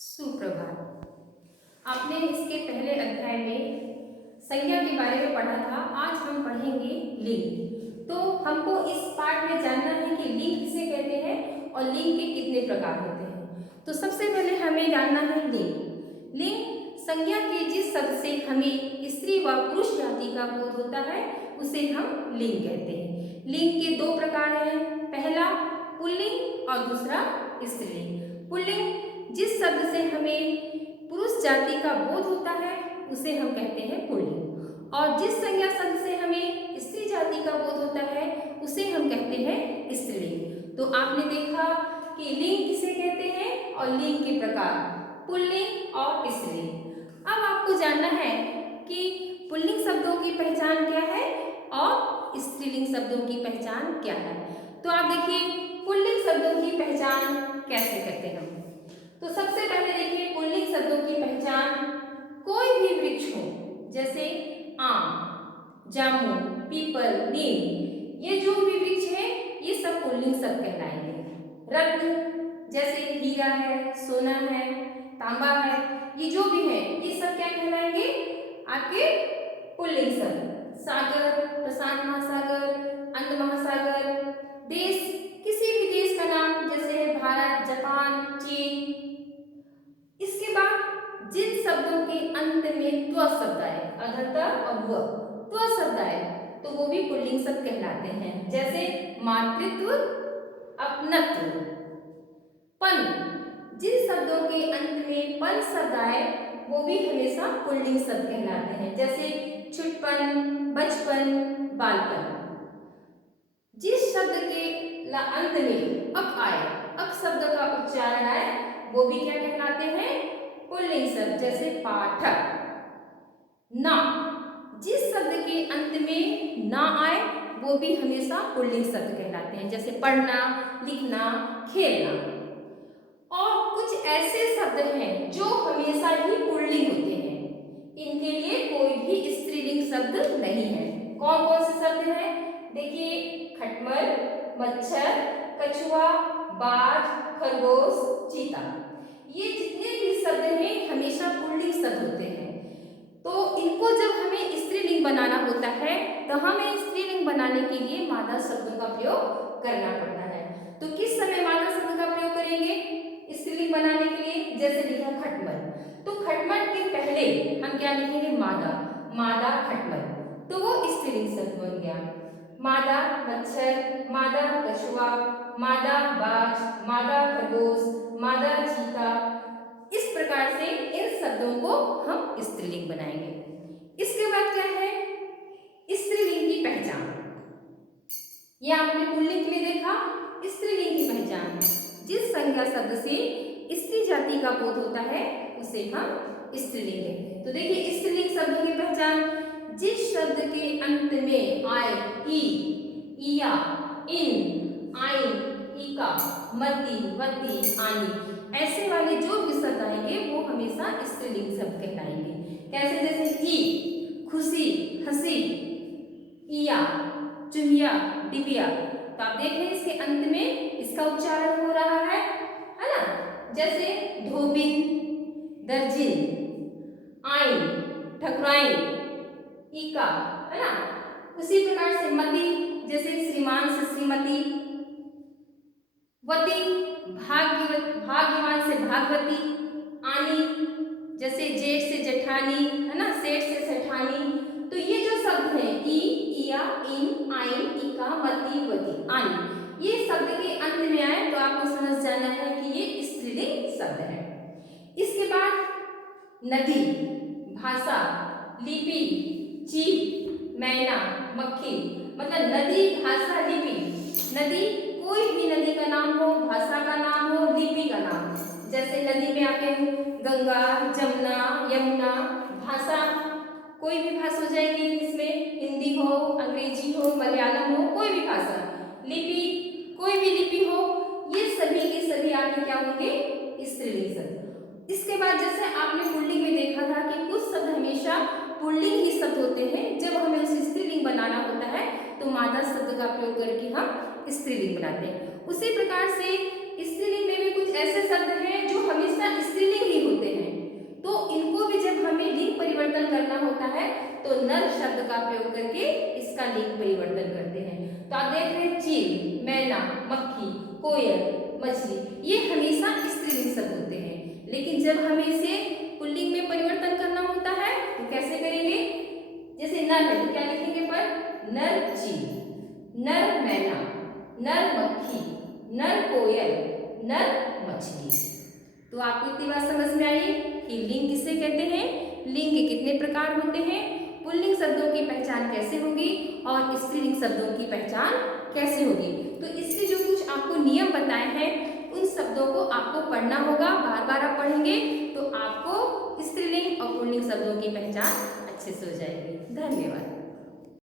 सुप्रभात। आपने इसके पहले अध्याय में संज्ञा के बारे में पढ़ा था। आज हम पढ़ेंगे लिंग। तो हमको इस पाठ में जानना है कि लिंग किसे कहते हैं और लिंग के कितने प्रकार होते हैं। तो सबसे पहले हमें जानना है लिंग। लिंग संज्ञा के जिस शब्द से हमें स्त्री व पुरुष जाति का बोध होता है उसे हम लिंग कहते हैं। लिंग के दो प्रकार हैं, पहला पुल्लिंग और दूसरा स्त्रीलिंग। पुल्लिंग जिस शब्द से हमें पुरुष जाति का बोध होता है उसे हम कहते हैं पुल्लिंग, और जिस संज्ञा शब्द से हमें स्त्री जाति का बोध होता है उसे हम कहते हैं स्त्रीलिंग। तो आपने देखा कि लिंग किसे कहते हैं और लिंग के प्रकार, पुल्लिंग और स्त्रीलिंग। अब आपको जानना है कि पुल्लिंग शब्दों की पहचान क्या है और स्त्रीलिंग शब्दों की पहचान क्या है। तो आप देखिए पुल्लिंग शब्दों की पहचान कैसे करते हैं हम। तो सबसे पहले देखिए पुल्लिंग शब्दों की पहचान, कोई भी वृक्ष हो जैसे आम, जामुन, पीपल, नीम, ये जो भी वृक्ष है ये सब पुल्लिंग शब्द कहलाएंगे। रत्न जैसे हीरा है, सोना है, तांबा है, ये जो भी है ये सब क्या कहलाएंगे, आपके पुल्लिंग शब्द। सागर, प्रशांत महासागर, अंध महासागर, देश, किसी भी देश का नाम जैसे भारत, जापान, चीन। इसके बाद जिन शब्दों के अंत में त्व शब्द आए, अधता और व, त्व शब्द आए तो वो भी पुल्लिंग शब्द कहलाते हैं। जैसे मातृत्व, अपनत्व, पन, जिन शब्दों के अंत में पन शब्द आए वो भी हमेशा पुल्लिंग शब्द कहलाते हैं। जैसे छुटपन, बचपन, बालपन। जिस शब्द के अंत में अप आए, अप शब्द का उच्चारण आए वो भी क्या कहलाते हैं, पुल्लिंग शब्द। जैसे पाठक। ना, जिस शब्द के अंत में ना आए वो भी हमेशा पुल्लिंग शब्द कहलाते हैं। जैसे पढ़ना, लिखना, खेलना। और कुछ ऐसे शब्द हैं जो हमेशा ही पुल्लिंग होते हैं, इनके लिए कोई भी स्त्रीलिंग शब्द नहीं है। कौन कौन से शब्द हैं, देखिए खटमल, मच्छर, कछुआ, बाज, खरगोश, चीता, ये जितने भी शब्द हैं हमेशा पुल्लिंग शब्द होते हैं। तो इनको जब हमें स्त्रीलिंग बनाना होता है तो हमें स्त्रीलिंग बनाने के लिए मादा शब्दों का प्रयोग करना पड़ता है। तो किस समय मादा शब्द का प्रयोग करेंगे स्त्रीलिंग बनाने के लिए, जैसे लिखा खटमल, तो खटमल के पहले हम क्या लिखेंगे, मादा, मादा खटमल, तो वो स्त्रीलिंग शब्द बन गया। मादा मच्छर, मादा कछुआ, मादा बाज, मादा खरगोश, मादा चीता। इस प्रकार से इन शब्दों को हम स्त्रीलिंग बनाएंगे। इसके बाद क्या है, स्त्रीलिंग की पहचान। ये आपने पुल्लिंग के लिए देखा, स्त्रीलिंग की पहचान, जिस संज्ञा शब्द से स्त्री जाति का बोध होता है उसे हम स्त्रीलिंग कहते हैं। तो देखिए स्त्रीलिंग शब्दों की पहचान, जिस शब्द के अंत में आए ई, इया, इन, आइन, इका, मति, वति, आनी, ऐसे वाले जो भी शब्द आएंगे वो हमेशा स्त्रीलिंग शब्द कहलाएंगे। कैसे, जैसे ई खुशी, हंसी, इया चुहिया, डिबिया। तो आप देख रहे हैं इसके अंत में इसका उच्चारण हो रहा है ना। जैसे धोबिन, दर्जिन, आइन, ठकुराइन, इका, है ना। उसी प्रकार से मति, जैसे श्रीमान से श्रीमती, वती, भाग्यवान से भागवती, आनी, जैसे जेठ से जेठानी, है ना, सेठ से सेठानी। तो ये जो शब्द हैं ई, इया, इन, आइन, इका, मति, वती, आनी, ये शब्द के अंत में आए तो आपको समझ जाना है कि ये स्त्रीलिंग शब्द है। इसके बाद नदी, भाषा, लिपि, जीव, मैना, मक्खी, मतलब नदी, भाषा, लिपि। नदी, कोई भी नदी का नाम हो, भाषा का नाम हो, लिपि का नाम हो। जैसे नदी में आपके गंगा, जमुना, यमुना। भाषा, कोई भी भाषा हो जाएगी, इसमें हिंदी हो, अंग्रेजी हो, मलयालम हो, कोई भी भाषा। लिपि, कोई भी लिपि हो, ये सभी के सभी आपके क्या होंगे, स्त्रीलिंग शब्द। इसके बाद जैसे आपने पुल्लिंग में देखा था कि कुछ शब्द हमेशा पुल्लिंग ही शब्द होते हैं, जब हमें उसे स्त्रीलिंग बनाना होता है तो मादा शब्द का प्रयोग करके हम स्त्रीलिंग बनाते हैं। उसी प्रकार से स्त्रीलिंग में भी कुछ ऐसे शब्द हैं जो हमेशा स्त्रीलिंग ही होकर के इसका लिंग परिवर्तन करते हैं। तो आप देख रहे हैं चील, मैना, मक्खी, कोयल, मछली, ये हमेशा स्त्रीलिंग शब्द होते हैं। लेकिन जब हमें इसे पुल्लिंग में परिवर्तन करना होता है तो कैसे करेंगे? जैसे नर है तो क्या लिखेंगे पर? नर चील, नर मैना, नर मक्खी, नर कोयल, नर मछली। तो आपको इतनी बात समझ में आई कि लिंग किसे कहते हैं, लिंग के कितने प्रकार होते हैं, पुल्लिंग शब्दों की पहचान कैसे होगी और स्त्रीलिंग शब्दों की पहचान कैसे होगी। तो इसके जो कुछ आपको नियम बताए हैं उन शब्दों को आपको पढ़ना होगा, बार बार आप पढ़ेंगे तो आपको स्त्रीलिंग और पुल्लिंग शब्दों की पहचान अच्छे से हो जाएगी। धन्यवाद।